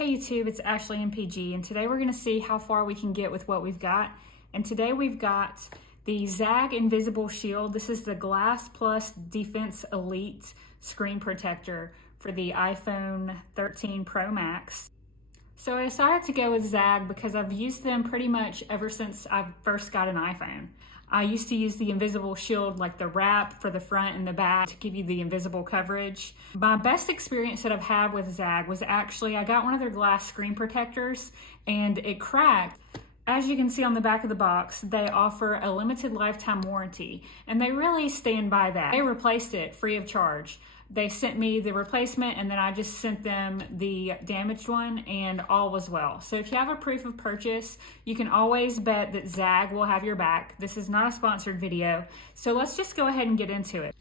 Hey YouTube, it's Ashley MPG, and today we're going to see how far we can get with what we've got. And today we've got the Zagg Invisible Shield. This is the Glass Plus Defense Elite screen protector for the iPhone 13 Pro Max. So I decided to go with Zagg because I've used them pretty much ever since I first got an iPhone. I used to use the invisible shield, like the wrap for the front and the back, to give you the invisible coverage. My best experience that I've had with Zagg was actually I got one of their glass screen protectors and it cracked. As you can see on the back of the box, they offer a limited lifetime warranty, and they really stand by that. They replaced it free of charge. They sent me the replacement, and then I just sent them the damaged one, and all was well. So if you have a proof of purchase, you can always bet that Zagg will have your back. This is not a sponsored video, so let's just go ahead and get into it.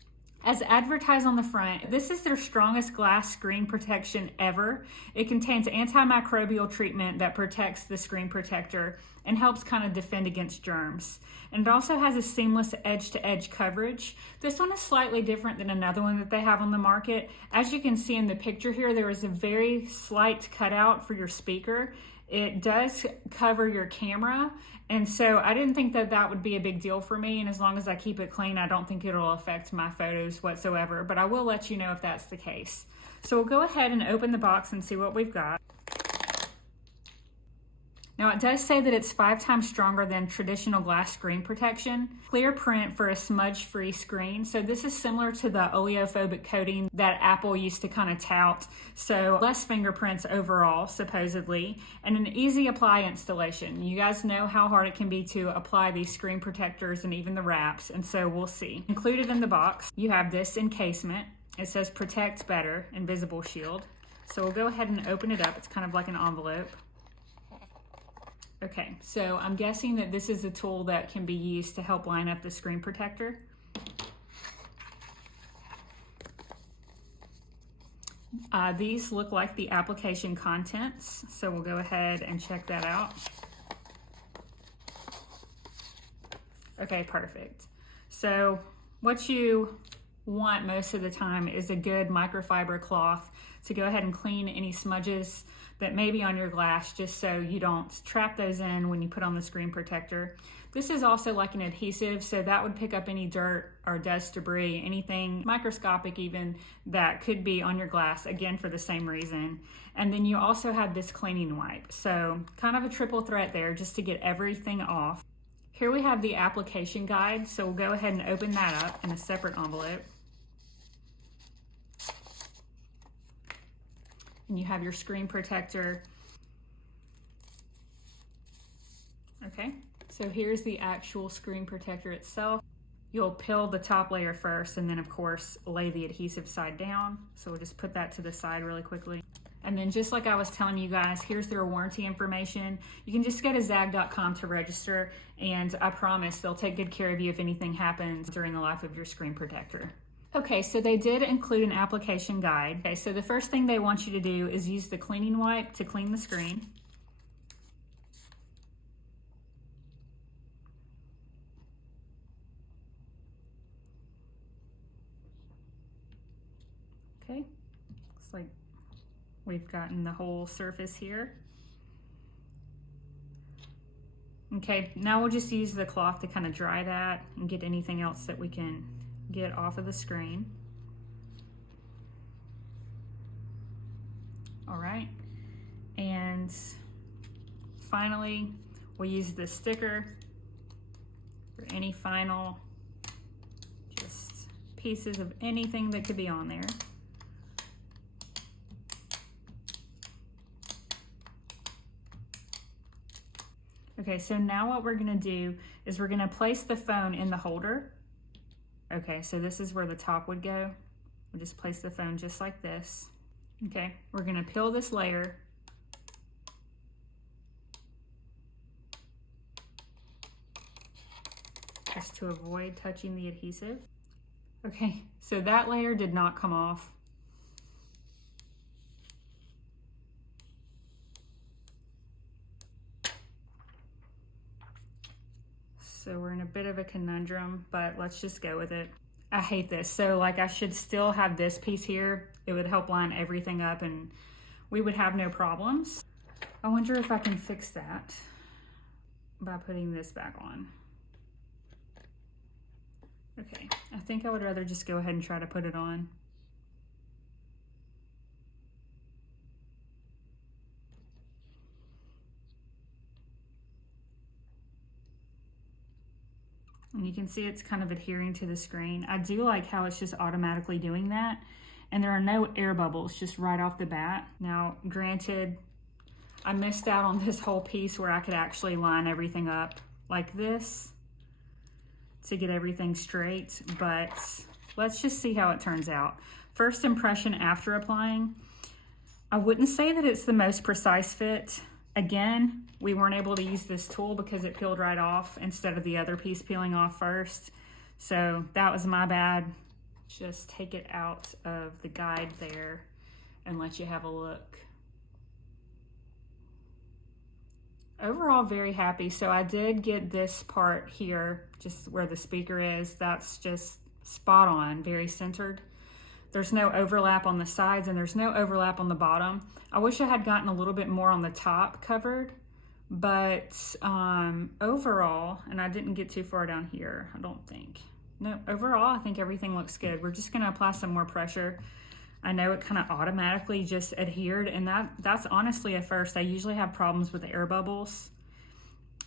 As advertised on the front, this is their strongest glass screen protection ever. It contains antimicrobial treatment that protects the screen protector and helps kind of defend against germs. And it also has a seamless edge-to-edge coverage. This one is slightly different than another one that they have on the market. As you can see in the picture here, there is a very slight cutout for your speaker. It does cover your camera, and so I didn't think that that would be a big deal for me, and as long as I keep it clean, I don't think it'll affect my photos whatsoever, but I will let you know if that's the case. So we'll go ahead and open the box and see what we've got. Now it does say that it's 5 times stronger than traditional glass screen protection. Clear print for a smudge-free screen. So this is similar to the oleophobic coating that Apple used to kind of tout. So less fingerprints overall, supposedly, and an easy apply installation. You guys know how hard it can be to apply these screen protectors and even the wraps, and so we'll see. Included in the box, you have this encasement. It says Protect Better, Invisible Shield. So we'll go ahead and open it up. It's kind of like an envelope. Okay, so I'm guessing that this is a tool that can be used to help line up the screen protector. These look like the application contents, so we'll go ahead and check that out. Okay, perfect. So what you want most of the time is a good microfiber cloth to go ahead and clean any smudges that may be on your glass, just so you don't trap those in when you put on the screen protector. This is also like an adhesive, so that would pick up any dirt or dust, debris, anything microscopic even that could be on your glass, again for the same reason. And then you also have this cleaning wipe, so kind of a triple threat there just to get everything off. Here we have the application guide, so we'll go ahead and open that up in a separate envelope. And you have your screen protector. Okay, so here's the actual screen protector itself. You'll peel the top layer first, and then of course lay the adhesive side down. So we'll just put that to the side really quickly. And then just like I was telling you guys, here's their warranty information. You can just go to zagg.com to register, and I promise they'll take good care of you if anything happens during the life of your screen protector. Okay, so they did include an application guide. Okay, so the first thing they want you to do is use the cleaning wipe to clean the screen. Okay, looks like we've gotten the whole surface here. Okay, now we'll just use the cloth to kind of dry that and get anything else that we can get off of the screen. All right, and finally we'll use the sticker for any final just pieces of anything that could be on there. Okay, so now what we're gonna do is we're gonna place the phone in the holder. Okay, so this is where the top would go. We'll just place the phone just like this. Okay, we're gonna peel this layer. Just to avoid touching the adhesive. Okay, so that layer did not come off. So we're in a bit of a conundrum, but let's just go with it. I hate this. So like I should still have this piece here. It would help line everything up and we would have no problems. I wonder if I can fix that by putting this back on. Okay, I think I would rather just go ahead and try to put it on. And you can see it's kind of adhering to the screen. I do like how it's just automatically doing that. And there are no air bubbles just right off the bat. Now, granted, I missed out on this whole piece where I could actually line everything up like this to get everything straight, but let's just see how it turns out. First impression after applying, I wouldn't say that it's the most precise fit. Again, we weren't able to use this tool because it peeled right off instead of the other piece peeling off first. So that was my bad. Just take it out of the guide there and let you have a look. Overall, very happy. So I did get this part here, just where the speaker is. That's just spot on, very centered. There's no overlap on the sides and there's no overlap on the bottom. I wish I had gotten a little bit more on the top covered, but overall, and I didn't get too far down here, I don't think. No, overall, I think everything looks good. We're just gonna apply some more pressure. I know it kind of automatically just adhered, and that's honestly a first. I usually have problems with the air bubbles.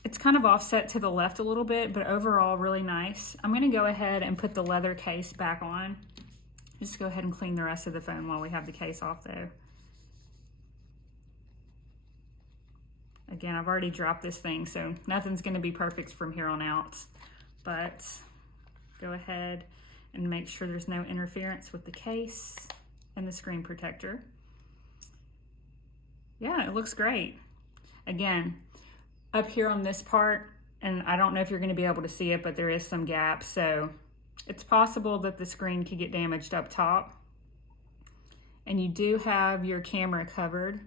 It's kind of offset to the left a little bit, but overall really nice. I'm gonna go ahead and put the leather case back on. Just go ahead and clean the rest of the phone while we have the case off though. Again, I've already dropped this thing, so nothing's gonna be perfect from here on out, but go ahead and make sure there's no interference with the case and the screen protector. Yeah, it looks great. Again, up here on this part, and I don't know if you're gonna be able to see it, but there is some gaps, so it's possible that the screen could get damaged up top. And you do have your camera covered,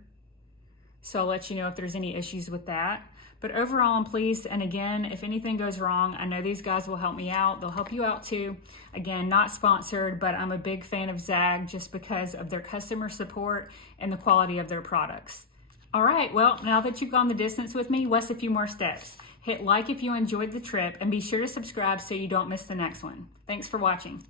so I'll let you know if there's any issues with that. But overall, I'm pleased. And again, if anything goes wrong, I know these guys will help me out. They'll help you out too. Again, not sponsored, but I'm a big fan of Zagg just because of their customer support and the quality of their products. All right, well, now that you've gone the distance with me, what's a few more steps? Hit like if you enjoyed the trip and be sure to subscribe so you don't miss the next one. Thanks for watching.